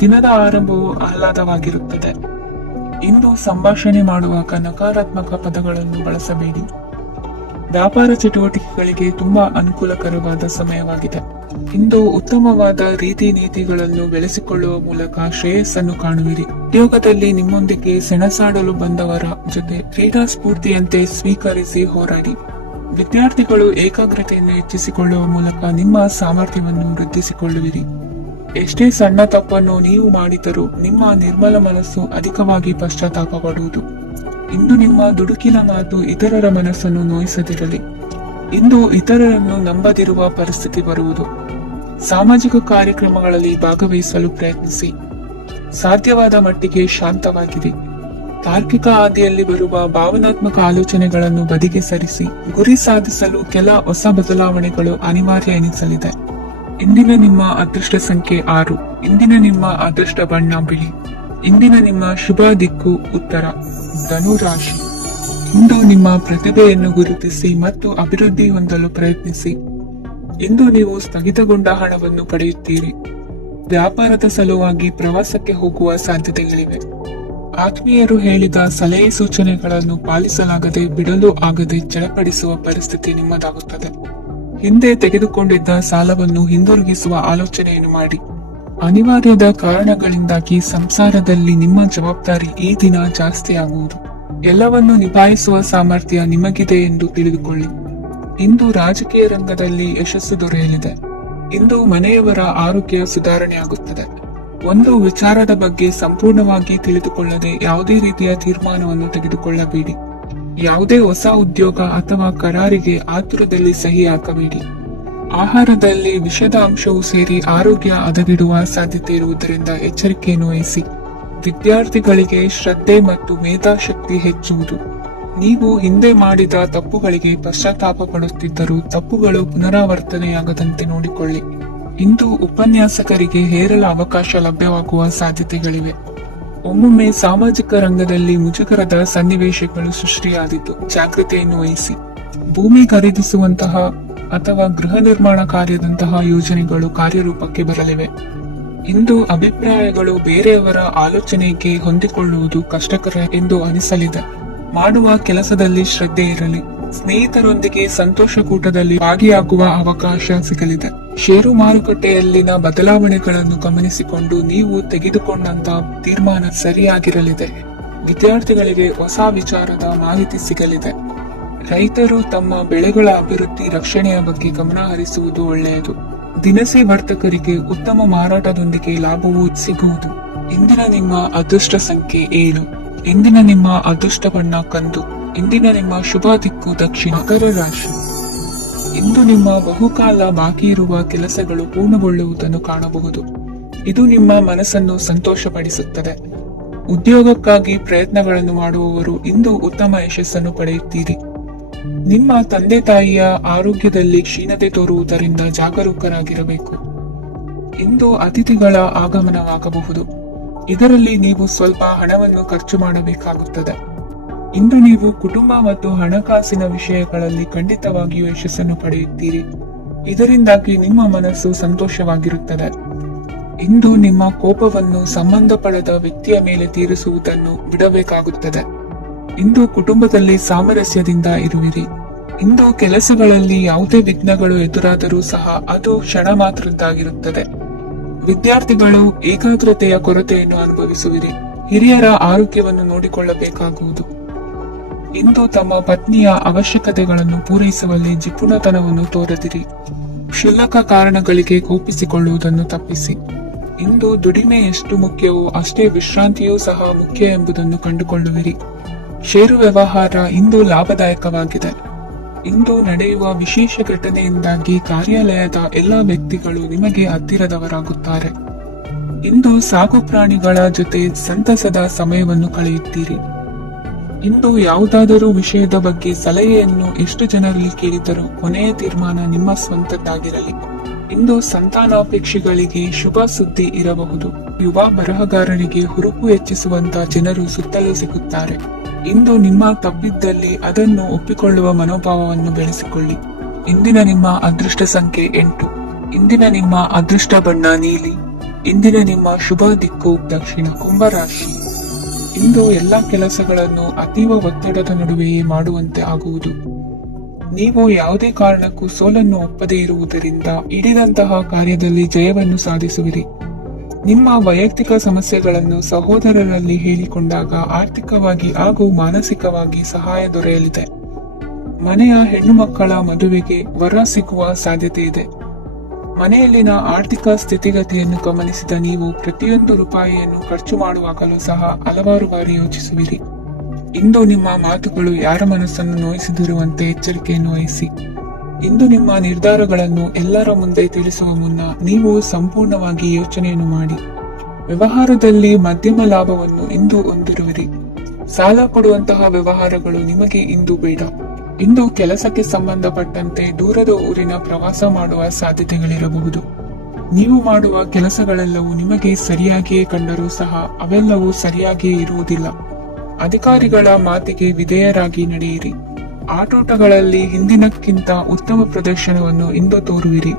ದಿನದ ಆರಂಭವು ಆಹ್ಲಾದವಾಗಿರುತ್ತದೆ. ಇಂದು ಸಂಭಾಷಣೆ ಮಾಡುವಾಗ ನಕಾರಾತ್ಮಕ ಪದಗಳನ್ನು ಬಳಸಬೇಡಿ. ವ್ಯಾಪಾರ ಚಟುವಟಿಕೆಗಳಿಗೆ ತುಂಬಾ ಅನುಕೂಲಕರವಾದ ಸಮಯವಾಗಿದೆ. ಇಂದು ಉತ್ತಮವಾದ ರೀತಿ ನೀತಿಗಳನ್ನು ಬೆಳೆಸಿಕೊಳ್ಳುವ ಮೂಲಕ ಶ್ರೇಯಸ್ಸನ್ನು ಕಾಣುವಿರಿ. ಉದ್ಯೋಗದಲ್ಲಿ ನಿಮ್ಮೊಂದಿಗೆ ಸೆಣಸಾಡಲು ಬಂದವರ ಜೊತೆ ಕ್ರೀಡಾ ಸ್ಫೂರ್ತಿಯಂತೆ ಸ್ವೀಕರಿಸಿ ಹೋರಾಡಿ. ವಿದ್ಯಾರ್ಥಿಗಳು ಏಕಾಗ್ರತೆಯನ್ನು ಹೆಚ್ಚಿಸಿಕೊಳ್ಳುವ ಮೂಲಕ ನಿಮ್ಮ ಸಾಮರ್ಥ್ಯವನ್ನು ವೃದ್ಧಿಸಿಕೊಳ್ಳುವಿರಿ. ಎಷ್ಟೇ ಸಣ್ಣ ತಪ್ಪನ್ನು ನೀವು ಮಾಡಿದರೂ ನಿಮ್ಮ ನಿರ್ಮಲ ಮನಸ್ಸು ಅಧಿಕವಾಗಿ ಪಶ್ಚಾತ್ತಾಪ ಪಡುವುದು. ಇಂದು ನಿಮ್ಮ ದುಡುಕಿನ ಮಾತು ಇತರರ ಮನಸ್ಸನ್ನು ನೋಯಿಸದಿರಲಿ. ಇಂದು ಇತರರನ್ನು ನಂಬದಿರುವ ಪರಿಸ್ಥಿತಿ ಬರುವುದು. ಸಾಮಾಜಿಕ ಕಾರ್ಯಕ್ರಮಗಳಲ್ಲಿ ಭಾಗವಹಿಸಲು ಪ್ರಯತ್ನಿಸಿ. ಸಾಧ್ಯವಾದ ಮಟ್ಟಿಗೆ ಶಾಂತವಾಗಿರಿ. ತಾರ್ಕಿಕ ಹಾದಿಯಲ್ಲಿ ಬರುವ ಭಾವನಾತ್ಮಕ ಆಲೋಚನೆಗಳನ್ನು ಬದಿಗೆ ಸರಿಸಿ ಗುರಿ ಸಾಧಿಸಲು ಕೆಲ ಹೊಸ ಬದಲಾವಣೆಗಳು ಅನಿವಾರ್ಯ ಎನಿಸಲಿದೆ. ಇಂದಿನ ನಿಮ್ಮ ಅದೃಷ್ಟ ಸಂಖ್ಯೆ 6. ಇಂದಿನ ನಿಮ್ಮ ಅದೃಷ್ಟ ಬಣ್ಣ ಬಿಳಿ. ಇಂದಿನ ನಿಮ್ಮ ಶುಭ ದಿಕ್ಕು ಉತ್ತರ, ಧನು ರಾಶಿ. ಇಂದು ನಿಮ್ಮ ಪ್ರತಿಭೆಯನ್ನು ಗುರುತಿಸಿ ಮತ್ತು ಅಭಿವೃದ್ಧಿ ಹೊಂದಲು ಪ್ರಯತ್ನಿಸಿ. ಇಂದು ನೀವು ಸ್ಥಗಿತಗೊಂಡ ಹಣವನ್ನು ಪಡೆಯುತ್ತೀರಿ. ವ್ಯಾಪಾರದ ಸಲುವಾಗಿ ಪ್ರವಾಸಕ್ಕೆ ಹೋಗುವ ಸಾಧ್ಯತೆಗಳಿವೆ. ಆತ್ಮೀಯರು ಹೇಳಿದ ಸಲಹೆ ಸೂಚನೆಗಳನ್ನು ಪಾಲಿಸಲಾಗದೆ ಬಿಡಲು ಆಗದೆ ಚಡಪಡಿಸುವ ಪರಿಸ್ಥಿತಿ ನಿಮ್ಮದಾಗುತ್ತದೆ. ಹಿಂದೆ ತೆಗೆದುಕೊಂಡಿದ್ದ ಸಾಲವನ್ನು ಹಿಂದಿರುಗಿಸುವ ಆಲೋಚನೆಯನ್ನು ಮಾಡಿ. ಅನಿವಾರ್ಯದ ಕಾರಣಗಳಿಂದಾಗಿ ಸಂಸಾರದಲ್ಲಿ ನಿಮ್ಮ ಜವಾಬ್ದಾರಿ ಈ ದಿನ ಜಾಸ್ತಿಯಾಗುವುದು. ಎಲ್ಲವನ್ನು ನಿಭಾಯಿಸುವ ಸಾಮರ್ಥ್ಯ ನಿಮಗಿದೆ ಎಂದು ತಿಳಿದುಕೊಳ್ಳಿ. ಇಂದು ರಾಜಕೀಯ ರಂಗದಲ್ಲಿ ಯಶಸ್ಸು ದೊರೆಯಲಿದೆ. ಇಂದು ಮನೆಯವರ ಆರೋಗ್ಯ ಸುಧಾರಣೆಯಾಗುತ್ತದೆ. ಒಂದು ವಿಚಾರದ ಬಗ್ಗೆ ಸಂಪೂರ್ಣವಾಗಿ ತಿಳಿದುಕೊಳ್ಳದೆ ಯಾವುದೇ ರೀತಿಯ ತೀರ್ಮಾನವನ್ನು ತೆಗೆದುಕೊಳ್ಳಬೇಡಿ. ಯಾವುದೇ ಹೊಸ ಉದ್ಯೋಗ ಅಥವಾ ಕರಾರಿಗೆ ಆತುರದಲ್ಲಿ ಸಹಿ ಹಾಕಬೇಡಿ. ಆಹಾರದಲ್ಲಿ ವಿಷದ ಅಂಶವು ಸೇರಿ ಆರೋಗ್ಯ ಹದಗೆಡುವ ಸಾಧ್ಯತೆ ಇರುವುದರಿಂದ ಎಚ್ಚರಿಕೆಯನ್ನು ವಹಿಸಿ. ವಿದ್ಯಾರ್ಥಿಗಳಿಗೆ ಶ್ರದ್ಧೆ ಮತ್ತು ಮೇಧಾಶಕ್ತಿ ಹೆಚ್ಚುವುದು. ನೀವು ಹಿಂದೆ ಮಾಡಿದ ತಪ್ಪುಗಳಿಗೆ ಪಶ್ಚಾತ್ತಾಪ ಪಡುತ್ತಿದ್ದರೂ ತಪ್ಪುಗಳು ಪುನರಾವರ್ತನೆಯಾಗದಂತೆ ನೋಡಿಕೊಳ್ಳಿ. ಇಂದು ಉಪನ್ಯಾಸಕರಿಗೆ ಹೇರಲು ಅವಕಾಶ ಲಭ್ಯವಾಗುವ ಸಾಧ್ಯತೆಗಳಿವೆ. ಒಮ್ಮೊಮ್ಮೆ ಸಾಮಾಜಿಕ ರಂಗದಲ್ಲಿ ಮುಜುಗರದ ಸನ್ನಿವೇಶಗಳು ಸೃಷ್ಟಿಯಾದಿತು. ಜಾಗೃತೆಯನ್ನು ವಹಿಸಿ. ಭೂಮಿ ಖರೀದಿಸುವಂತಹ ಅಥವಾ ಗೃಹ ನಿರ್ಮಾಣ ಕಾರ್ಯದಂತಹ ಯೋಜನೆಗಳು ಕಾರ್ಯರೂಪಕ್ಕೆ ಬರಲಿವೆ. ಇಂದು ಅಭಿಪ್ರಾಯಗಳು ಬೇರೆಯವರ ಆಲೋಚನೆಗೆ ಹೊಂದಿಕೊಳ್ಳುವುದು ಕಷ್ಟಕರ ಎಂದು ಅನಿಸಲಿದೆ. ಮಾಡುವ ಕೆಲಸದಲ್ಲಿ ಶ್ರದ್ಧೆ ಇರಲಿ. ಸ್ನೇಹಿತರೊಂದಿಗೆ ಸಂತೋಷಕೂಟದಲ್ಲಿ ಭಾಗಿಯಾಗುವ ಅವಕಾಶ ಸಿಗಲಿದೆ. ಷೇರು ಮಾರುಕಟ್ಟೆಯಲ್ಲಿನ ಬದಲಾವಣೆಗಳನ್ನು ಗಮನಿಸಿಕೊಂಡು ನೀವು ತೆಗೆದುಕೊಂಡಂತಹ ತೀರ್ಮಾನ ಸರಿಯಾಗಿರಲಿದೆ. ವಿದ್ಯಾರ್ಥಿಗಳಿಗೆ ಹೊಸ ವಿಚಾರದ ಮಾಹಿತಿ ಸಿಗಲಿದೆ. ರೈತರು ತಮ್ಮ ಬೆಳೆಗಳ ಅಭಿವೃದ್ಧಿ ರಕ್ಷಣೆಯ ಬಗ್ಗೆ ಗಮನ ಹರಿಸುವುದು ಒಳ್ಳೆಯದು. ದಿನಸಿ ವರ್ತಕರಿಗೆ ಉತ್ತಮ ಮಾರಾಟದೊಂದಿಗೆ ಲಾಭವೂ ಸಿಗುವುದು. ಇಂದಿನ ನಿಮ್ಮ ಅದೃಷ್ಟ ಸಂಖ್ಯೆ 7. ಇಂದಿನ ನಿಮ್ಮ ಅದೃಷ್ಟ ಬಣ್ಣ ಕಂದು. ಇಂದಿನ ನಿಮ್ಮ ಶುಭ ದಿಕ್ಕು ದಕ್ಷಿಣ, ಮಕರ ರಾಶಿ. ಇಂದು ನಿಮ್ಮ ಬಹುಕಾಲ ಬಾಕಿ ಇರುವ ಕೆಲಸಗಳು ಪೂರ್ಣಗೊಳ್ಳುವುದನ್ನು ಕಾಣಬಹುದು. ಇದು ನಿಮ್ಮ ಮನಸ್ಸನ್ನು ಸಂತೋಷಪಡಿಸುತ್ತದೆ. ಉದ್ಯೋಗಕ್ಕಾಗಿ ಪ್ರಯತ್ನಗಳನ್ನು ಮಾಡುವವರು ಇಂದು ಉತ್ತಮ ಯಶಸ್ಸನ್ನು ಪಡೆಯುತ್ತೀರಿ. ನಿಮ್ಮ ತಂದೆ ತಾಯಿಯ ಆರೋಗ್ಯದಲ್ಲಿ ಕ್ಷೀಣತೆ ತೋರುವುದರಿಂದ ಜಾಗರೂಕರಾಗಿರಬೇಕು. ಇಂದು ಅತಿಥಿಗಳ ಆಗಮನವಾಗಬಹುದು. ಇದರಲ್ಲಿ ನೀವು ಸ್ವಲ್ಪ ಹಣವನ್ನು ಖರ್ಚು ಮಾಡಬೇಕಾಗುತ್ತದೆ. ಇಂದು ನೀವು ಕುಟುಂಬ ಮತ್ತು ಹಣಕಾಸಿನ ವಿಷಯಗಳಲ್ಲಿ ಖಂಡಿತವಾಗಿಯೂ ಯಶಸ್ಸನ್ನು ಪಡೆಯುತ್ತೀರಿ. ಇದರಿಂದಾಗಿ ನಿಮ್ಮ ಮನಸ್ಸು ಸಂತೋಷವಾಗಿರುತ್ತದೆ. ಇಂದು ನಿಮ್ಮ ಕೋಪವನ್ನು ಸಂಬಂಧಪಡದ ವ್ಯಕ್ತಿಯ ಮೇಲೆ ತೀರಿಸುವುದನ್ನು ಬಿಡಬೇಕಾಗುತ್ತದೆ. ಇಂದು ಕುಟುಂಬದಲ್ಲಿ ಸಾಮರಸ್ಯದಿಂದ ಇರುವಿರಿ. ಇಂದು ಕೆಲಸಗಳಲ್ಲಿ ಯಾವುದೇ ವಿಘ್ನಗಳು ಎದುರಾದರೂ ಸಹ ಅದು ಕ್ಷಣ ಮಾತ್ರದ್ದಾಗಿರುತ್ತದೆ. ವಿದ್ಯಾರ್ಥಿಗಳು ಏಕಾಗ್ರತೆಯ ಕೊರತೆಯನ್ನು ಅನುಭವಿಸುವಿರಿ. ಹಿರಿಯರ ಆರೋಗ್ಯವನ್ನು ನೋಡಿಕೊಳ್ಳಬೇಕಾಗುವುದು. ಇಂದು ತಮ್ಮ ಪತ್ನಿಯ ಅವಶ್ಯಕತೆಗಳನ್ನು ಪೂರೈಸುವಲ್ಲಿ ಜಿಪುಣತನವನ್ನು ತೋರದಿರಿ. ಕ್ಷುಲ್ಲಕ ಕಾರಣಗಳಿಗೆ ಕೋಪಿಸಿಕೊಳ್ಳುವುದನ್ನು ತಪ್ಪಿಸಿ. ಇಂದು ದುಡಿಮೆ ಎಷ್ಟು ಮುಖ್ಯವೋ ಅಷ್ಟೇ ವಿಶ್ರಾಂತಿಯೂ ಸಹ ಮುಖ್ಯ ಎಂಬುದನ್ನು ಕಂಡುಕೊಳ್ಳುವಿರಿ. ಷೇರು ವ್ಯವಹಾರ ಇಂದು ಲಾಭದಾಯಕವಾಗಿದೆ. ಇಂದು ನಡೆಯುವ ವಿಶೇಷ ಘಟನೆಯಿಂದಾಗಿ ಕಾರ್ಯಾಲಯದ ಎಲ್ಲ ವ್ಯಕ್ತಿಗಳು ನಿಮಗೆ ಹತ್ತಿರದವರಾಗುತ್ತಾರೆ. ಇಂದು ಸಾಕು ಪ್ರಾಣಿಗಳ ಜೊತೆ ಸಂತಸದ ಸಮಯವನ್ನು ಕಳೆಯುತ್ತೀರಿ. ಇಂದು ಯಾವುದಾದರೂ ವಿಷಯದ ಬಗ್ಗೆ ಸಲಹೆಯನ್ನು ಎಷ್ಟು ಜನರಲ್ಲಿ ಕೇಳಿದರೂ ಕೊನೆಯ ತೀರ್ಮಾನ ನಿಮ್ಮ ಸ್ವಂತದ್ದಾಗಿರಲಿ. ಇಂದು ಸಂತಾನಾಪೇಕ್ಷಿಗಳಿಗೆ ಶುಭ ಸುದ್ದಿ ಇರಬಹುದು. ಯುವ ಬರಹಗಾರರಿಗೆ ಹುರುಪು ಹೆಚ್ಚಿಸುವಂತ ಜನರು ಸುತ್ತಲೂ ಸಿಗುತ್ತಾರೆ. ಇಂದು ನಿಮ್ಮ ತಪ್ಪಿದ್ದಲ್ಲಿ ಅದನ್ನು ಒಪ್ಪಿಕೊಳ್ಳುವ ಮನೋಭಾವವನ್ನು ಬೆಳೆಸಿಕೊಳ್ಳಿ. ಇಂದಿನ ನಿಮ್ಮ ಅದೃಷ್ಟ ಸಂಖ್ಯೆ 8. ಇಂದಿನ ನಿಮ್ಮ ಅದೃಷ್ಟ ಬಣ್ಣ ನೀಲಿ. ಇಂದಿನ ನಿಮ್ಮ ಶುಭ ದಿಕ್ಕು ದಕ್ಷಿಣ, ಕುಂಭರಾಶಿ. ಇಂದು ಎಲ್ಲಾ ಕೆಲಸಗಳನ್ನು ಅತೀವ ಒತ್ತಡದ ನಡುವೆಯೇ ಮಾಡುವಂತೆ ಆಗುವುದು. ನೀವು ಯಾವುದೇ ಕಾರಣಕ್ಕೂ ಸೋಲನ್ನು ಒಪ್ಪದೇ ಇರುವುದರಿಂದ ಹಿಡಿದಂತಹ ಕಾರ್ಯದಲ್ಲಿ ಜಯವನ್ನು ಸಾಧಿಸುವಿರಿ. ನಿಮ್ಮ ವೈಯಕ್ತಿಕ ಸಮಸ್ಯೆಗಳನ್ನು ಸಹೋದರರಲ್ಲಿ ಹೇಳಿಕೊಂಡಾಗ ಆರ್ಥಿಕವಾಗಿ ಹಾಗೂ ಮಾನಸಿಕವಾಗಿ ಸಹಾಯ ದೊರೆಯಲಿದೆ. ಮನೆಯ ಹೆಣ್ಣು ಮಕ್ಕಳ ಮದುವೆಗೆ ವರ ಸಿಗುವ ಸಾಧ್ಯತೆ ಇದೆ. ಮನೆಯಲ್ಲಿನ ಆರ್ಥಿಕ ಸ್ಥಿತಿಗತಿಯನ್ನು ಗಮನಿಸಿದ ನೀವು ಪ್ರತಿಯೊಂದು ರೂಪಾಯಿಯನ್ನು ಖರ್ಚು ಮಾಡುವಾಗಲೂ ಸಹ ಹಲವಾರು ಬಾರಿ ಯೋಚಿಸುವಿರಿ. ಇಂದು ನಿಮ್ಮ ಮಾತುಗಳು ಯಾರ ಮನಸ್ಸನ್ನು ನೋಯಿಸಿದಿರುವಂತೆ ಎಚ್ಚರಿಕೆಯನ್ನು ವಹಿಸಿ. ಇಂದು ನಿಮ್ಮ ನಿರ್ಧಾರಗಳನ್ನು ಎಲ್ಲರ ಮುಂದೆ ತಿಳಿಸುವ ಮುನ್ನ ನೀವು ಸಂಪೂರ್ಣವಾಗಿ ಯೋಚನೆಯನ್ನು ಮಾಡಿ. ವ್ಯವಹಾರದಲ್ಲಿ ಮಧ್ಯಮ ಲಾಭವನ್ನು ಇಂದು ಹೊಂದಿರುವಿರಿ. ಸಾಲ ಕೊಡುವಂತಹ ವ್ಯವಹಾರಗಳು ನಿಮಗೆ ಇಂದು ಬೇಡ. ಇಂದು ಕೆಲಸಕ್ಕೆ ಸಂಬಂಧಪಟ್ಟಂತೆ ದೂರದ ಊರಿನ ಪ್ರವಾಸ ಮಾಡುವ ಸಾಧ್ಯತೆಗಳಿರಬಹುದು. ನೀವು ಮಾಡುವ ಕೆಲಸಗಳೆಲ್ಲವೂ ನಿಮಗೆ ಸರಿಯಾಗಿಯೇ ಕಂಡರೂ ಸಹ ಅವೆಲ್ಲವೂ ಸರಿಯಾಗಿಯೇ ಇರುವುದಿಲ್ಲ. ಅಧಿಕಾರಿಗಳ ಮಾತಿಗೆ ವಿಧೇಯರಾಗಿ ನಡೆಯಿರಿ. ಆಟೋಟಗಳಲ್ಲಿ ಹಿಂದಿನಕ್ಕಿಂತ ಉತ್ತಮ ಪ್ರದರ್ಶನವನ್ನು ಇಂದು ತೋರುವಿರಿ.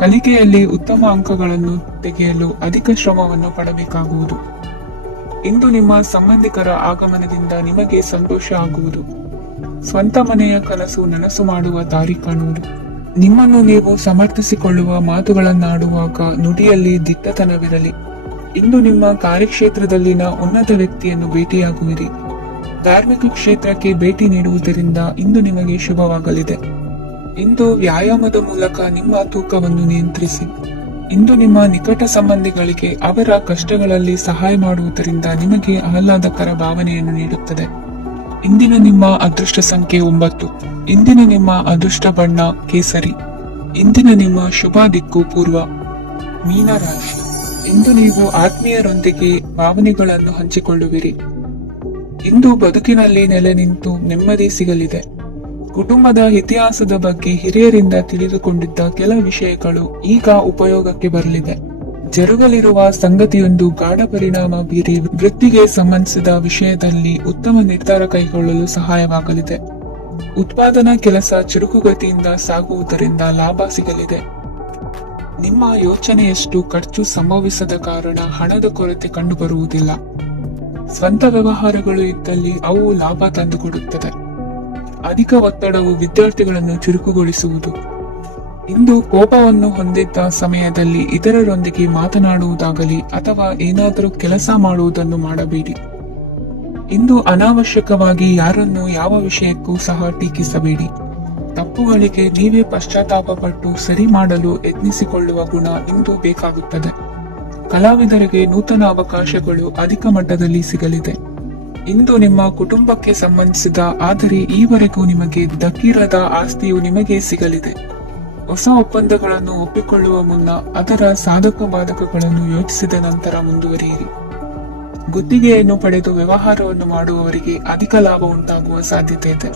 ಕಲಿಕೆಯಲ್ಲಿ ಉತ್ತಮ ಅಂಕಗಳನ್ನು ತೆಗೆಯಲು ಅಧಿಕ ಶ್ರಮವನ್ನು ಪಡಬೇಕಾಗುವುದು. ಇಂದು ನಿಮ್ಮ ಸಂಬಂಧಿಕರ ಆಗಮನದಿಂದ ನಿಮಗೆ ಸಂತೋಷ ಆಗುವುದು. ಸ್ವಂತ ಮನೆಯ ಕನಸು ನನಸು ಮಾಡುವ ದಾರಿ ಕಾಣುವುದು. ನಿಮ್ಮನ್ನು ನೀವು ಸಮರ್ಥಿಸಿಕೊಳ್ಳುವ ಮಾತುಗಳನ್ನಾಡುವಾಗ ನುಡಿಯಲ್ಲಿ ದಿಟ್ಟತನವಿರಲಿ. ಇಂದು ನಿಮ್ಮ ಕಾರ್ಯಕ್ಷೇತ್ರದಲ್ಲಿನ ಉನ್ನತ ವ್ಯಕ್ತಿಯನ್ನು ಭೇಟಿಯಾಗುವಿರಿ. ಧಾರ್ಮಿಕ ಕ್ಷೇತ್ರಕ್ಕೆ ಭೇಟಿ ನೀಡುವುದರಿಂದ ಇಂದು ನಿಮಗೆ ಶುಭವಾಗಲಿದೆ. ಇಂದು ವ್ಯಾಯಾಮದ ಮೂಲಕ ನಿಮ್ಮ ತೂಕವನ್ನು ನಿಯಂತ್ರಿಸಿ. ಇಂದು ನಿಮ್ಮ ನಿಕಟ ಸಂಬಂಧಿಗಳಿಗೆ ಅವರ ಕಷ್ಟಗಳಲ್ಲಿ ಸಹಾಯ ಮಾಡುವುದರಿಂದ ನಿಮಗೆ ಆಹ್ಲಾದಕರ ಭಾವನೆಯನ್ನು ನೀಡುತ್ತದೆ. ಇಂದಿನ ನಿಮ್ಮ ಅದೃಷ್ಟ ಸಂಖ್ಯೆ 9. ಇಂದಿನ ನಿಮ್ಮ ಅದೃಷ್ಟ ಬಣ್ಣ ಕೇಸರಿ. ಇಂದಿನ ನಿಮ್ಮ ಶುಭ ದಿಕ್ಕು ಪೂರ್ವ. ಮೀನರಾಶಿ. ಇಂದು ನೀವು ಆತ್ಮೀಯರೊಂದಿಗೆ ಭಾವನೆಗಳನ್ನು ಹಂಚಿಕೊಳ್ಳುವಿರಿ. ಇಂದು ಬದುಕಿನಲ್ಲಿ ನೆಲೆ ನಿಂತು ನೆಮ್ಮದಿ ಸಿಗಲಿದೆ. ಕುಟುಂಬದ ಇತಿಹಾಸದ ಬಗ್ಗೆ ಹಿರಿಯರಿಂದ ತಿಳಿದುಕೊಂಡಿದ್ದ ಕೆಲ ವಿಷಯಗಳು ಈಗ ಉಪಯೋಗಕ್ಕೆ ಬರಲಿದೆ. ಜರುಗಲಿರುವ ಸಂಗತಿಯೊಂದು ಗಾಢ ಪರಿಣಾಮ ಬೀರಿ ವೃತ್ತಿಗೆ ಸಂಬಂಧಿಸಿದ ವಿಷಯದಲ್ಲಿ ಉತ್ತಮ ನಿರ್ಧಾರ ಕೈಗೊಳ್ಳಲು ಸಹಾಯವಾಗಲಿದೆ. ಉತ್ಪಾದನಾ ಕೆಲಸ ಚುರುಕುಗತಿಯಿಂದ ಸಾಗುವುದರಿಂದ ಲಾಭ ಸಿಗಲಿದೆ. ನಿಮ್ಮ ಯೋಚನೆಯಷ್ಟು ಖರ್ಚು ಸಂಭವಿಸದ ಕಾರಣ ಹಣದ ಕೊರತೆ ಕಂಡುಬರುವುದಿಲ್ಲ. ಸ್ವಂತ ವ್ಯವಹಾರಗಳು ಇದ್ದಲ್ಲಿ ಅವು ಲಾಭ ತಂದುಕೊಡುತ್ತದೆ. ಅಧಿಕ ಒತ್ತಡವು ವಿದ್ಯಾರ್ಥಿಗಳನ್ನು ಚುರುಕುಗೊಳಿಸುವುದು. ಇಂದು ಕೋಪವನ್ನು ಹೊಂದಿದ್ದ ಸಮಯದಲ್ಲಿ ಇತರರೊಂದಿಗೆ ಮಾತನಾಡುವುದಾಗಲಿ ಅಥವಾ ಏನಾದರೂ ಕೆಲಸ ಮಾಡುವುದನ್ನು ಮಾಡಬೇಡಿ. ಇಂದು ಅನಾವಶ್ಯಕವಾಗಿ ಯಾರನ್ನು ಯಾವ ವಿಷಯಕ್ಕೂ ಸಹ ಟೀಕಿಸಬೇಡಿ. ತಪ್ಪುಗಳಿಗೆ ನೀವೇ ಪಶ್ಚಾತ್ತಾಪಪಟ್ಟು ಸರಿ ಮಾಡಲು ಯತ್ನಿಸಿಕೊಳ್ಳುವ ಗುಣ ಇಂದು ಬೇಕಾಗುತ್ತದೆ. ಕಲಾವಿದರಿಗೆ ನೂತನ ಅವಕಾಶಗಳು ಅಧಿಕ ಮಟ್ಟದಲ್ಲಿ ಸಿಗಲಿದೆ. ಇಂದು ನಿಮ್ಮ ಕುಟುಂಬಕ್ಕೆ ಸಂಬಂಧಿಸಿದ ಆದರೆ ಈವರೆಗೂ ನಿಮಗೆ ದಕ್ಕಿರದ ಆಸ್ತಿಯು ನಿಮಗೆ ಸಿಗಲಿದೆ. ಹೊಸ ಒಪ್ಪಂದಗಳನ್ನು ಒಪ್ಪಿಕೊಳ್ಳುವ ಮುನ್ನ ಅದರ ಸಾಧಕ ಬಾಧಕಗಳನ್ನು ಯೋಚಿಸಿದ ನಂತರ ಮುಂದುವರಿಯಿರಿ. ಗುತ್ತಿಗೆಯನ್ನು ಪಡೆದು ವ್ಯವಹಾರವನ್ನು ಮಾಡುವವರಿಗೆ ಅಧಿಕ ಲಾಭ ಉಂಟಾಗುವ ಸಾಧ್ಯತೆ ಇದೆ.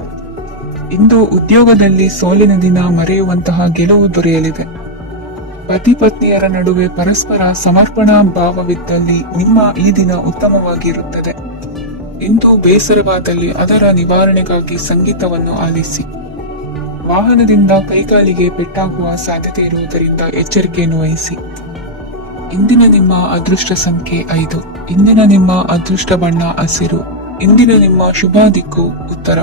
ಇಂದು ಉದ್ಯೋಗದಲ್ಲಿ ಸೋಲಿನ ದಿನ ಮರೆಯುವಂತಹ ಗೆಲುವು ದೊರೆಯಲಿದೆ. ಪತಿ ಪತ್ನಿಯರ ನಡುವೆ ಪರಸ್ಪರ ಸಮರ್ಪಣಾ ಭಾವವಿದ್ದಲ್ಲಿ ನಿಮ್ಮ ಈ ದಿನ ಉತ್ತಮವಾಗಿರುತ್ತದೆ. ಇಂದು ಬೇಸರವಾದಲ್ಲಿ ಅದರ ನಿವಾರಣೆಗಾಗಿ ಸಂಗೀತವನ್ನು ಆಲಿಸಿ. ವಾಹನದಿಂದ ಕೈಕಾಲಿಗೆ ಪೆಟ್ಟಾಗುವ ಸಾಧ್ಯತೆ ಇರುವುದರಿಂದ ಎಚ್ಚರಿಕೆಯನ್ನು ವಹಿಸಿ. ಇಂದಿನ ನಿಮ್ಮ ಅದೃಷ್ಟ ಸಂಖ್ಯೆ 5. ಇಂದಿನ ನಿಮ್ಮ ಅದೃಷ್ಟ ಬಣ್ಣ ಹಸಿರು. ಇಂದಿನ ನಿಮ್ಮ ಶುಭ ದಿಕ್ಕು ಉತ್ತರ.